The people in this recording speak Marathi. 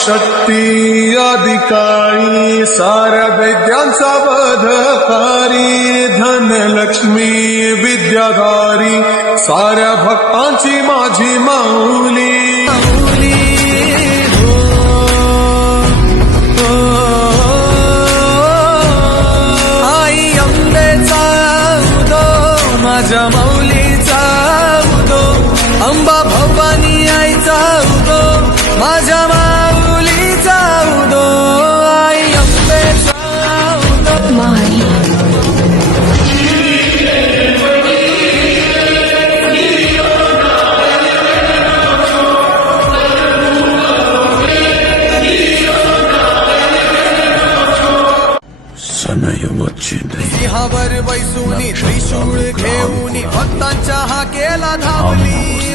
आदिशक्ती अधिकाळी साऱ्या वैद्यांचा वधकारी धनलक्ष्मी विद्याधारी साऱ्या भक्तांची माझी माऊली आई अंबेचा उदो माझ्या माऊलीचा उदो अंबा भवानी आईचा उदो माझ्या माऊलीचा उदो आई अंबेचा उदो सिंहावर बैसूनी त्रिशूळ घेऊनी भक्तांच्या हा केला धावली